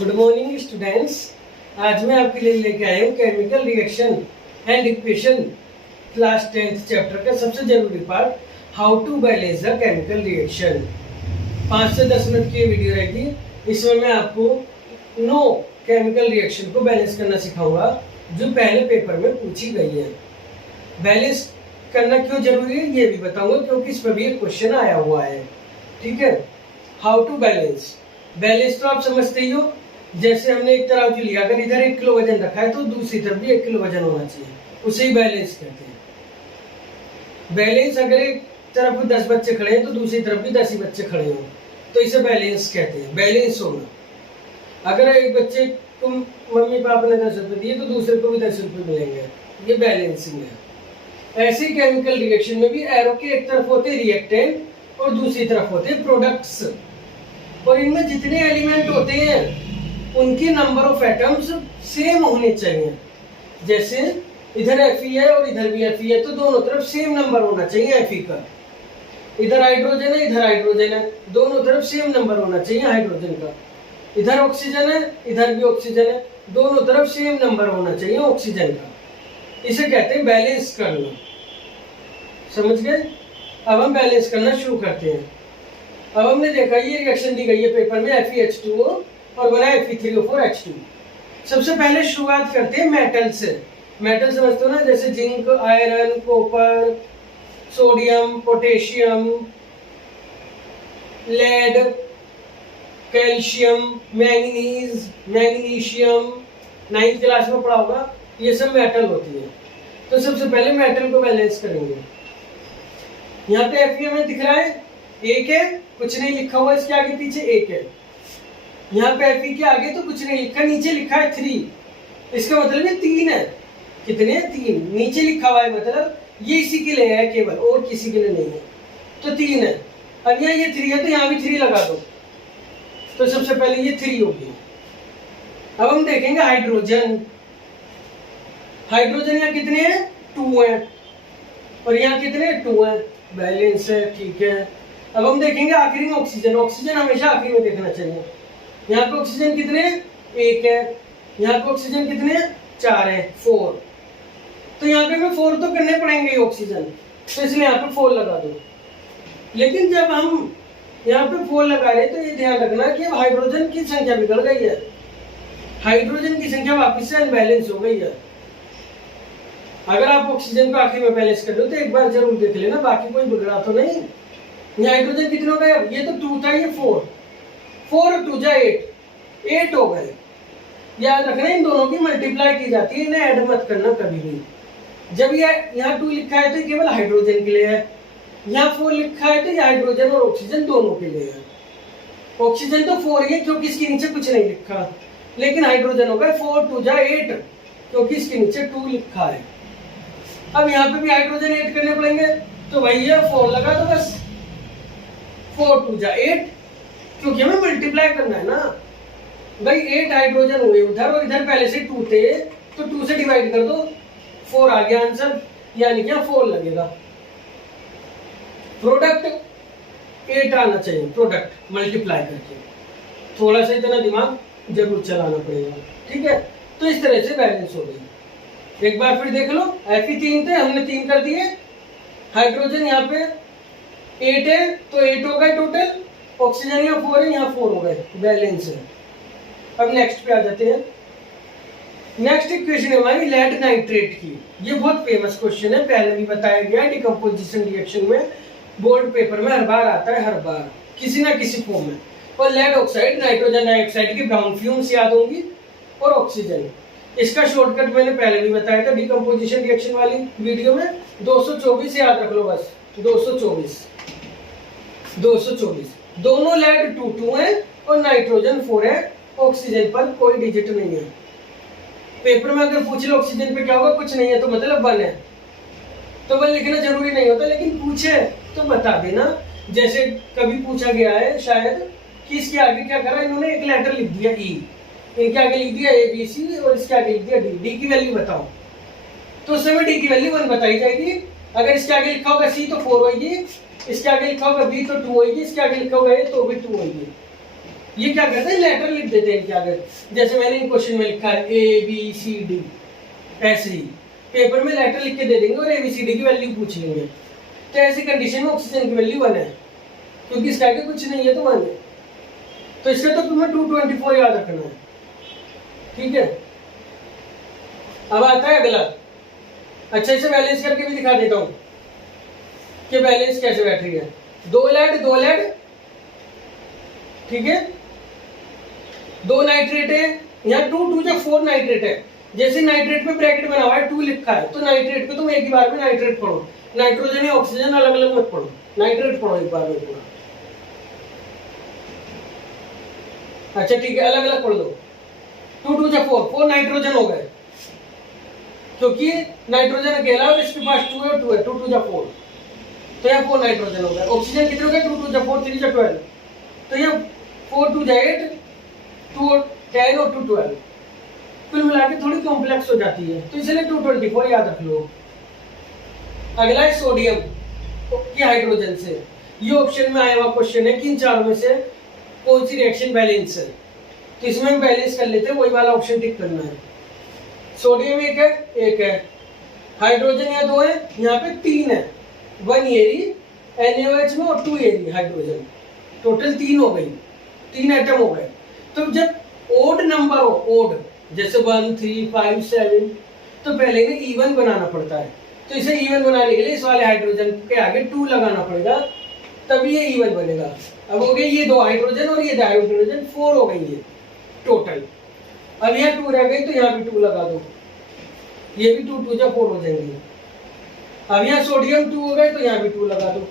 Good morning students. आज मैं आपके लिए लेके आया हूँ chemical reaction and equation class 10th chapter का सबसे जरूरी part, how to balance the chemical reaction. 5 से 10 मिनट की ये वीडियो रहेगी। इसमें मैं आपको 9 केमिकल रिएक्शन को बैलेंस करना सिखाऊंगा जो पहले पेपर में पूछी गई है। बैलेंस करना क्यों जरूरी है ये भी बताऊंगा, क्योंकि इस पर भी एक क्वेश्चन आया हुआ है। ठीक है, हाउ टू बैलेंस। बैलेंस तो आप समझते ही हो, जैसे हमने एक तराजू लिया, अगर इधर 1 किलो वजन रखा है तो दूसरी तरफ भी 1 किलो वजन होना चाहिए, उसे ही बैलेंस कहते हैं। बैलेंस, अगर एक तरफ 10 बच्चे खड़े हैं तो दूसरी तरफ भी 10 ही बच्चे खड़े हों तो इसे बैलेंस कहते हैं, बैलेंस होना। अगर एक बच्चे को मम्मी पापा ने 10 रुपये दिए तो दूसरे को भी 10 रुपये मिलेंगे, ये बैलेंसिंग है। ऐसे ही केमिकल रिएक्शन में भी एरो के एक तरफ होते रिएक्टेंट और दूसरी तरफ होते प्रोडक्ट्स, और इनमें जितने एलिमेंट होते हैं उनके नंबर ऑफ एटम्स सेम होने चाहिए। जैसे इधर Fe है और इधर भी Fe है तो दोनों तरफ सेम नंबर होना चाहिए Fe का। इधर हाइड्रोजन है, इधर हाइड्रोजन है, दोनों तरफ सेम नंबर होना चाहिए हाइड्रोजन का। इधर ऑक्सीजन है, इधर भी ऑक्सीजन है, दोनों तरफ सेम नंबर होना चाहिए ऑक्सीजन का। इसे कहते हैं बैलेंस करना। समझ गए? अब हम बैलेंस करना शुरू करते हैं। अब हमने देखा ये रिएक्शन दी गई है पेपर में, FeH2O और बना Fe3O4H2। सबसे पहले शुरुआत करते हैं मेटल से। मेटल समझते हो ना, जैसे zinc, iron, copper, sodium, potassium, lead, calcium, manganese, magnesium, 9th class में पढ़ा होगा, ये सब मेटल होती है। तो सबसे पहले मेटल को बैलेंस करेंगे। यहाँ पे Fe में दिख रहा है 1 है, कुछ नहीं लिखा हुआ इसके आगे पीछे 1 है। यहाँ पे Fe के आगे तो कुछ नहीं लिखा, नीचे लिखा है 3, इसका मतलब ये 3 है। कितने हैं? 3 नीचे लिखा हुआ है, मतलब ये इसी के लिए है केवल, और किसी के लिए नहीं है, तो 3 है। अब यहाँ ये 3 है तो यहाँ भी 3 लगा दो, तो सबसे पहले ये 3 हो गया। अब हम देखेंगे हाइड्रोजन। हाइड्रोजन यहाँ कितने हैं? 2 है, और यहाँ कितने? 2 है, बैलेंस है, ठीक है। अब हम देखेंगे आखिरी में ऑक्सीजन। ऑक्सीजन हमेशा आखिरी में देखना चाहिए। यहाँ पे ऑक्सीजन कितने? 1 है, यहाँ पे ऑक्सीजन कितने? 4 है, 4। तो यहाँ पे हमें 4 तो करने पड़ेंगे ऑक्सीजन, तो इसलिए यहाँ पे 4 लगा दो। लेकिन जब हम यहाँ पे 4 लगा रहे तो ये ध्यान रखना कि अब हाइड्रोजन की संख्या बिगड़ गई है, हाइड्रोजन की संख्या वापिस से अनबैलेंस हो गई है। अगर आप ऑक्सीजन को आखिरी में बैलेंस कर दो तो एक बार जरूर देख लेना, बाकी कोई बिगड़ा तो नहीं। यहाँ हाइड्रोजन कितने हो गए? ये तो 2 था, ये 4 और 2 जा 8 हो गए। याद रखना इन दोनों की मल्टीप्लाई की जाती है, इन्हें ऐड मत करना कभी भी। जब ये यहाँ 2 लिखा है तो ये केवल हाइड्रोजन के लिए है, यहाँ 4 लिखा है तो ये हाइड्रोजन और ऑक्सीजन दोनों के लिए है। ऑक्सीजन तो 4 ही है क्योंकि इसके नीचे कुछ नहीं लिखा, लेकिन हाइड्रोजन हो गए 4 2 जा 8 क्योंकि इसके नीचे 2 लिखा है। अब यहाँ पे भी हाइड्रोजन ऐड करने पड़ेंगे, तो वही है 4 लगा दो बस, 4 2 जा 8, क्योंकि हमें मल्टीप्लाई करना है ना भाई। 8 हाइड्रोजन हुए उधर, और इधर पहले से 2 थे तो 2 से डिवाइड कर दो, 4 आ गया आंसर, यानी कि 4 लगेगा। प्रोडक्ट 8 आना चाहिए, प्रोडक्ट मल्टीप्लाई करके। थोड़ा सा इतना दिमाग जरूर चलाना पड़ेगा, ठीक है। तो इस तरह से बैलेंस हो गई। एक बार फिर देख लो, Fe3 थे, हमने 3 कर दिए। हाइड्रोजन यहाँ पे 8 है तो 8 हो गए टोटल, ऑक्सीजन यहाँ 4 है, यहाँ 4 हो गए, बैलेंस है। अब नेक्स्ट पे आ जाते हैं। नेक्स्ट इक्वेशन है हमारी लेड नाइट्रेट की। ये बहुत फेमस क्वेश्चन है, पहले भी बताया गया है, डिकम्पोजिशन रिएक्शन में बोर्ड पेपर में हर बार आता है, हर बार किसी ना किसी फॉर्म में। और लेड ऑक्साइड नाइट्रोजन डाइऑक्साइड की ब्राउन फ्यूम्स याद होंगी, और ऑक्सीजन। इसका शॉर्टकट मैंने पहले भी बताया था डिकम्पोजिशन रिएक्शन वाली वीडियो में, 224 याद रख लो बस, 224। दोनों लेड 2 2 है और नाइट्रोजन 4 है, ऑक्सीजन पर कोई डिजिट नहीं है। पेपर में अगर पूछ लो ऑक्सीजन पे क्या होगा, कुछ नहीं है तो मतलब 1 है, तो 1 लिखना जरूरी नहीं होता, लेकिन पूछे तो बता देना। जैसे कभी पूछा गया है शायद कि इसके आगे क्या करा, इन्होंने एक लेटर लिख दिया E, इनके आगे लिख दिया ABC और इसके आगे लिख दिया D की वैल्यू बताओ, तो उस समय D की वैल्यू 1 बताई जाएगी। अगर इसके आगे लिखा होगा C तो 4 होगी, इसके आगे लिखा होगा B तो 2 होगी, इसके आगे लिखा होगा A तो भी 2 होगी। ये क्या करते हैं, लेटर लिख देते हैं इनके आगे, जैसे मैंने इन क्वेश्चन में लिखा है ABCD, ऐसे ही पेपर में लेटर लिख के दे देंगे और ABCD की वैल्यू पूछ लेंगे। तो ऐसी कंडीशन में ऑक्सीजन की वैल्यू 1 है, क्योंकि इसका आगे कुछ नहीं है तो 1 है। तो इससे तो तुम्हें 224 याद रखना है, ठीक है। अब आता है अगला, अच्छा इसे बैलेंस करके भी दिखा देता हूँ कि बैलेंस कैसे बैठ रही है। 2 लेड, ठीक है, 2 नाइट्रेट है, यहाँ 2 जो 4 नाइट्रेट है। जैसे नाइट्रेट पे ब्रैकेट बना हुआ है 2 लिखा है, तो नाइट्रेट पे तुम एक ही बार में नाइट्रेट पढ़ो, नाइट्रोजन या ऑक्सीजन अलग अलग मत पढ़ो, नाइट्रेट पढ़ो एक बार में पूरा। अच्छा ठीक है, अलग अलग पढ़ लो। 2 जो 4 नाइट्रोजन हो गए, क्योंकि नाइट्रोजन अकेला और इसके पास 2 है, 2 है, 2 जो 4, तो यहाँ 4 नाइट्रोजन हो गए। ऑक्सीजन कितने हो गए, 2 जो 4, 3 जो 12, तो यहाँ 4 2 जो 8, 2 10 और 2 12, कुल मिला के थोड़ी कॉम्प्लेक्स हो जाती है, तो इसलिए 224 याद रख लो। अगला है सोडियम की हाइड्रोजन से। ये ऑप्शन में आया हुआ क्वेश्चन है कि इन चारों में से कौन सी रिएक्शन बैलेंस है, तो इसमें हम बैलेंस कर लेते हैं, वही वाला ऑप्शन टिक करना है। सोडियम एक है, हाइड्रोजन यहाँ 2 है, यहाँ पे 3 है, 1 एरी NaOH में और 2 एरी हाइड्रोजन, टोटल 3 हो गई, 3 एटम हो गए। तो जब ओड नंबर हो, ओड जैसे 1 3 5 7, तो पहले इन्हें इवन बनाना पड़ता है। तो इसे इवन बनाने के लिए इस वाले हाइड्रोजन के आगे 2 लगाना पड़ेगा, तभी ये इवन बनेगा। अब हो गए ये 2 हाइड्रोजन और ये 2 हाइड्रोजन, 4 हो गई ये टोटल। अब यहाँ 2 रह गई, तो यहाँ भी 2 लगा दो, ये भी 2 जो 4 हो जाएंगे। अब यहाँ सोडियम 2 हो गए, तो यहाँ भी 2 लगा दो।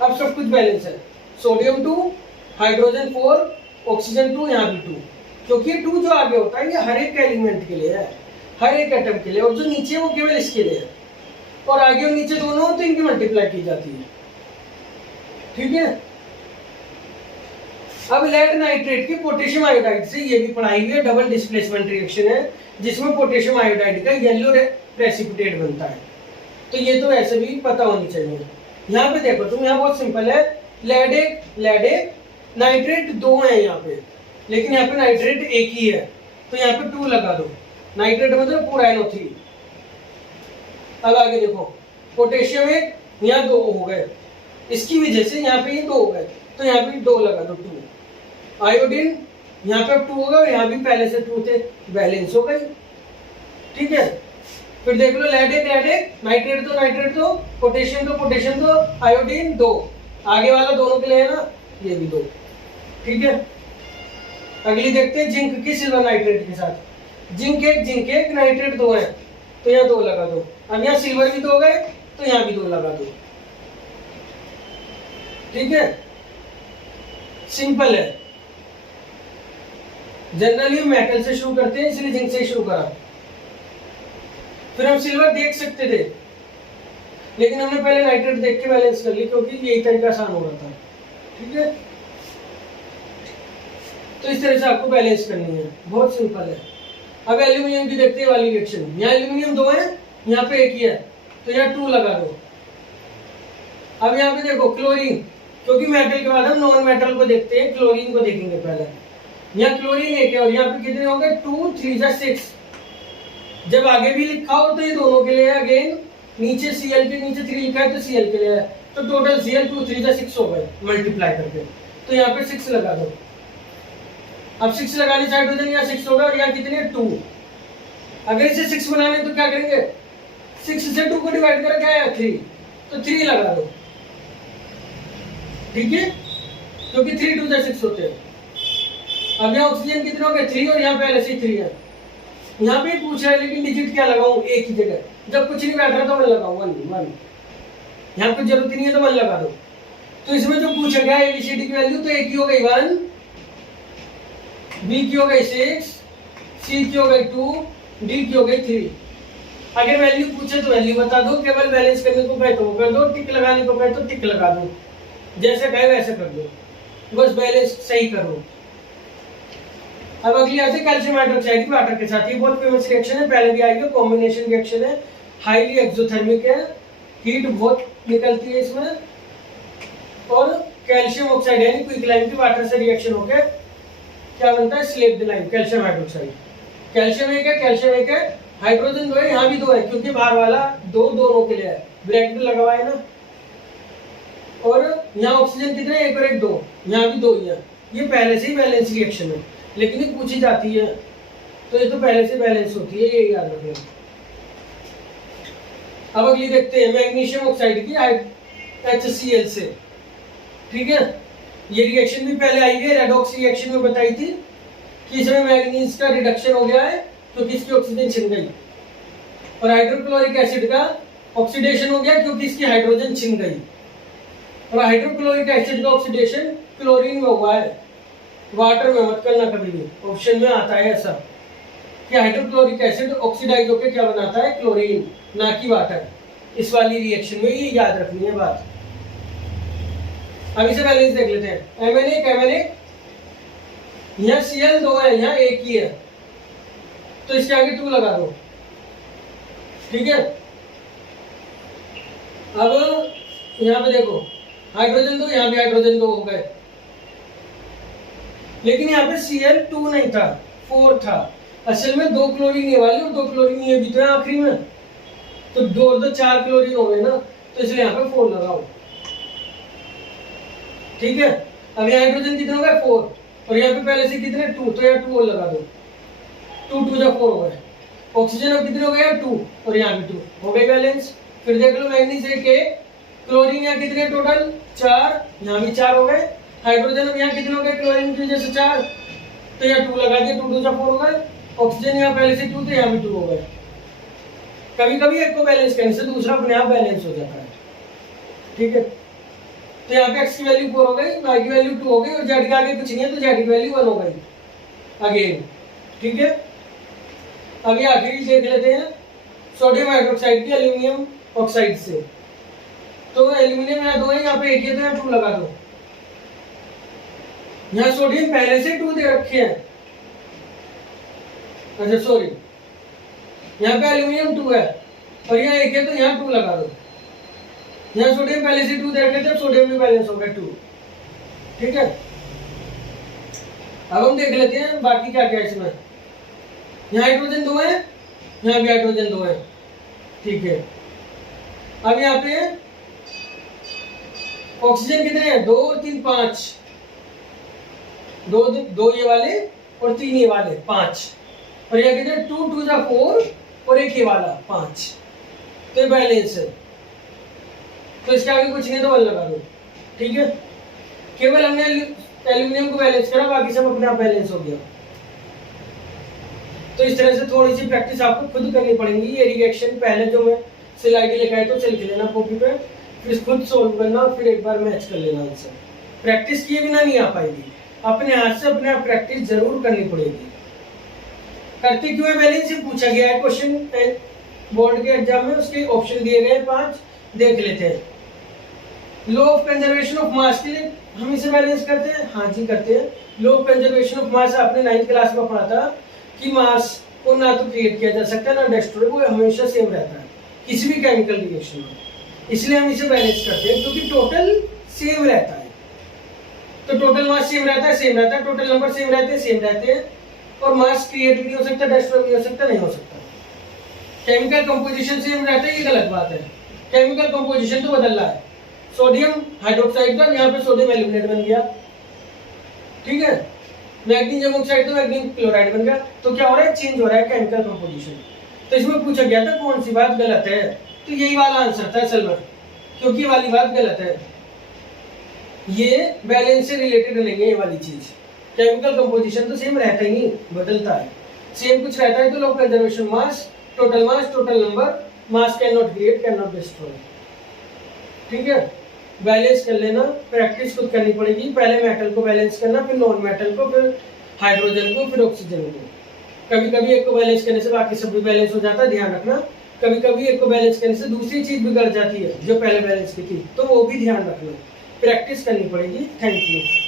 अब सब कुछ बैलेंस है, सोडियम 2, हाइड्रोजन 4, ऑक्सीजन 2, यहाँ भी 2, क्योंकि 2 जो आगे होता है ये हर एक एलिमेंट के लिए है, हर एक एटम के लिए, और जो नीचे है वो केवल इसके लिए है, और आगे और नीचे दोनों हो तो इनकी मल्टीप्लाई की जाती है, ठीक है। अब लेड नाइट्रेट की पोटेशियम आयोडाइड से, ये भी पढ़ाई हुई है, डबल डिस्प्लेसमेंट रिएक्शन है जिसमें पोटेशियम आयोडाइड का येलो प्रेसिपिटेट बनता है, तो ये तो ऐसे भी पता होनी चाहिए। यहाँ पे देखो तुम, यहाँ बहुत सिंपल है, लेड नाइट्रेट 2 है यहाँ पे, लेकिन यहाँ पे नाइट्रेट एक ही है, तो यहाँ पे 2 लगा दो, नाइट्रेट मतलब पूरा NO3। अब आगे देखो, पोटेशियम एक, यहाँ 2 हो गए, इसकी वजह से यहाँ पे ये 2 हो गए, तो यहाँ पे 2 लगा दो, 2। आयोडीन यहाँ पे 2 होगा, यहाँ भी पहले से 2 थे, बैलेंस हो गई, ठीक है। फिर देख लो, लेड एक, नाइट्रेट दो, पोटेशियम दो, आयोडीन 2, आगे वाला दोनों के लिए है ना, ये भी 2, ठीक है। अगली देखते हैं जिंक की सिल्वर नाइट्रेट के साथ। जिंक एक, नाइट्रेट 2 है, तो यहाँ 2 लगा दो। अब यहाँ सिल्वर भी 2 हो गए, तो यहाँ भी 2 लगा दो, ठीक है, सिंपल है। जनरली मेटल से शुरू करते हैं, इसलिए जिंक से शुरू करा। फिर हम सिल्वर देख सकते थे, लेकिन हमने पहले नाइट्रेट देख के बैलेंस कर ली, क्योंकि यही तरीका आसान हो रहा था, ठीक है। तो इस तरह से आपको बैलेंस करनी है, बहुत सिंपल है। अब एल्यूमिनियम की देखते हैं वाली रिएक्शन। यहाँ एल्यूमिनियम 2 है, यहाँ पे एक ही है, तो यहाँ 2 लगा दो। अब यहाँ पे देखो क्लोरीन, क्योंकि मेटल के बाद हम नॉन मेटल को देखते हैं, क्लोरीन को देखेंगे पहले। यहाँ क्लोरीन एक है, और यहाँ पे कितने हो गए, 2 3 जा 6। जब आगे भी लिखा हो तो ये दोनों के लिए है, अगेन नीचे Cl के नीचे 3 लिखा है तो Cl के लिए है, तो टोटल Cl 2 3 जा 6 हो गए मल्टीप्लाई करके, तो यहाँ पे 6 लगा दो। अब 6 लगाने से हाइड्रोजन यहाँ 6 होगा, और यहाँ कितने 2। अगर इसे 6 बनाने तो क्या करेंगे, 6 से 2 को डिवाइड करें, क्या है 3, तो 3 लगा दो, ठीक है, क्योंकि 3 2 जा 6 होते हैं। अब यहाँ ऑक्सीजन कितने हो गए 3, और यहाँ पहले से 3 है। यहाँ पे पूछ रहा है लेकिन डिजिट क्या लगाऊं, एक ही जगह, जब कुछ नहीं बैठ रहा तो 1 लगाऊं, 1 यहाँ पे जरूरत नहीं है तो 1 लगा दो। तो इसमें जो पूछा गया ABCD की वैल्यू, तो A की हो गई 1, B की हो गई 6, C की हो गई 2, D की हो गई 3। अगर वैल्यू पूछे तो वैल्यू बता दो, केवल बैलेंस करने को कहे तो कर दो, टिक लगाने को कहे तो टिक लगा दो, जैसे कहे वैसे कर दो, बस बैलेंस सही करो। अब अगली आती है कैल्शियम हाइड्रोक्साइड की वाटर के साथ। ये बहुत फेमस रिएक्शन है, पहले भी आई है, कॉम्बिनेशन रिएक्शन है, हाईली एक्सोथर्मिक है, हीट बहुत निकलती है इसमें, और कैल्शियम ऑक्साइड यानी क्विकलाइन की वाटर से रिएक्शन होकर क्या बनता है, स्लेक्टिनाइन, कैल्शियम हाइड्रोक्साइड। कैल्शियम एक है, हाइड्रोजन 2 है, यहाँ भी 2 है क्योंकि बाहर वाला 2 दोनों के लिए है, ब्रैकेट लगा हुआ है ना। और यहाँ ऑक्सीजन कितने, 1 और 1 2, यहाँ भी 2 ही है। ये पहले से ही बैलेंस रिएक्शन है, लेकिन ये पूछी जाती है तो ये तो पहले से बैलेंस होती है, ये याद रखें। अब अगली देखते हैं मैग्नीशियम ऑक्साइड की HCl से। ठीक है, ये रिएक्शन भी पहले आई है, रेडॉक्स रिएक्शन में बताई थी कि इसमें मैग्नीज का रिडक्शन हो गया है क्योंकि इसकी ऑक्सीजन छिन गई, और हाइड्रोक्लोरिक एसिड का ऑक्सीडेशन हो गया क्योंकि इसकी हाइड्रोजन छिन गई। और हाइड्रोक्लोरिक एसिड का ऑक्सीडेशन क्लोरीन में हुआ है, वाटर में मत करना कभी भी। ऑप्शन में आता है ऐसा कि हाइड्रोक्लोरिक एसिड ऑक्सीडाइज होकर क्या बनाता है, क्लोरीन, ना कि वाटर। इस वाली रिएक्शन में ये याद रखनी है बात। अब इसे बैलेंस देख लेते हैं। MnA यहाँ Cl 2 है, यहाँ 1 ही है, तो इसके आगे 2 लगा दो। ठीक है, अब यहाँ पे देखो हाइड्रोजन 2, यहाँ भी हाइड्रोजन 2 हो गए, लेकिन यहाँ पे Cl 2 नहीं था, 4 था। असल में 2 क्लोरीन ये वाली और 2 क्लोरीन ये भी तो है आखिरी में, तो 2 और 2 4 क्लोरीन हो गए ना, तो इसलिए यहाँ पे 4 लगाओ। ठीक है, अब यहाँ हाइड्रोजन कितने हो गए, 4, और यहाँ पे पहले से कितने, 2, तो यहाँ 2 और लगा दो, 2 2 जा 4 हो गए। ऑक्सीजन अब कितने हो गए, 2, और यहाँ भी 2 हो गए बैलेंस। फिर देख लो मैग्नीज 1, क्लोरीन यहाँ कितने टोटल, 4, यहाँ भी 4 हो गए। हाइड्रोजन अब यहाँ कितने हो गए, क्लोरीन की वजह से 4, तो यहाँ 2 लगा दिया, 2 2 जा 4 हो गए। ऑक्सीजन यहाँ पहले से 2 थे, यहाँ भी 2 हो गए। कभी कभी एक को बैलेंस करने से दूसरा अपने आप बैलेंस हो जाता है। ठीक है, तो यहाँ पे x की वैल्यू 4 हो गई, y की वैल्यू 2 हो गई, और z के आगे कुछ नहीं है तो z की वैल्यू 1 हो गई अगेन। ठीक है, अभी आखिरी देख लेते हैं सोडियम हाइड्रोक्साइड की एल्यूमिनियम ऑक्साइड से। तो एल्यूमिनियम यहाँ 2 है, यहाँ पे 1 है, तो यहाँ 2 लगा दो। यहाँ सोडियम पहले से 2 दे रखे हैं, अच्छा सॉरी, यहाँ पे एल्यूमिनियम 2 है और यहाँ 1 है, तो यहाँ 2 लगा दो। यहाँ सोडियम पहले से 2 दे रखे थे, सोडियम भी बैलेंस हो गया 2। ठीक है, अब हम देख लेते हैं बाकी क्या क्या है इसमें। यहाँ हाइड्रोजन 2 है, यहाँ भी हाइड्रोजन 2 है। ठीक है, अब यहाँ पे ऑक्सीजन कितने हैं, 2 और 3 5, 2 ये वाले और 3 ये वाले 5, और यहाँ कितने 2 2 जा 4 और 1 ये वाला 5, तो ये बैलेंस है। तो इसके आगे कुछ नहीं तो 1 लगा दो। ठीक है, केवल हमने एल्यूमिनियम को बैलेंस करा, बाकी सब अपने आप बैलेंस हो गया। तो इस तरह से थोड़ी सी प्रैक्टिस आपको खुद करनी पड़ेगी। ये रिएक्शन पहले जो मैं स्लाइड लिखा है तो चल के लेना कॉपी पे, फिर खुद सोल्व करना, फिर एक बार मैच कर लेना आंसर। प्रैक्टिस किए बिना नहीं आ पाएगी, अपने हाथ से अपने आप प्रैक्टिस जरूर करनी पड़ेगी। करते क्यों है बैलेंस, ये पूछा गया है क्वेश्चन बोर्ड के एग्जाम में, उसके ऑप्शन दिए गए 5, देख लेते हैं। Law of conservation of mass के लिए हम इसे बैलेंस करते हैं, हाँ जी करते हैं। Law of conservation of mass आपने 9th क्लास में पढ़ा था कि मास को ना तो क्रिएट किया जा सकता है ना डिस्ट्रॉय, वो हमेशा सेम रहता है किसी भी केमिकल रिएक्शन में, इसलिए हम इसे बैलेंस करते हैं क्योंकि टोटल सेम रहता है। तो टोटल मास सेम रहता है, टोटल नंबर सेम रहते हैं, और मास क्रिएट भी नहीं हो सकता, डिस्ट्रॉय भी हो सकता, नहीं हो सकता। केमिकल कंपोजिशन सेम रहता है, ये गलत बात है। केमिकल कंपोजिशन तो बदल रहा है, सोडियम हाइड्रोक्साइड का यहाँ पे सोडियम एल्यूमिनेट बन गया। ठीक है, मैग्नीशियम ऑक्साइड तो मैग्नीशियम क्लोराइड बन गया। तो क्या हो रहा है, चेंज हो रहा है केमिकल कंपोजिशन। तो इसमें पूछा गया था कौन सी बात गलत है, तो यही वाला आंसर था असल में, क्योंकि ये वाली बात गलत है, ये बैलेंस से रिलेटेड नहीं है। ये वाली चीज केमिकल कंपोजिशन तो सेम रहता ही नहीं, बदलता है। सेम कुछ रहता है तो law of conservation mass, total number, mass can not create, can not destroy. ठीक है, बैलेंस कर लेना, प्रैक्टिस खुद करनी पड़ेगी। पहले मेटल को बैलेंस करना, फिर नॉन मेटल को, फिर हाइड्रोजन को, फिर ऑक्सीजन को। कभी कभी एक को बैलेंस करने से बाकी सब भी बैलेंस हो जाता है, ध्यान रखना। कभी कभी एक को बैलेंस करने से दूसरी चीज बिगड़ जाती है जो पहले बैलेंस की थी, तो वो भी ध्यान रखना, प्रैक्टिस करनी पड़ेगी। Thank you.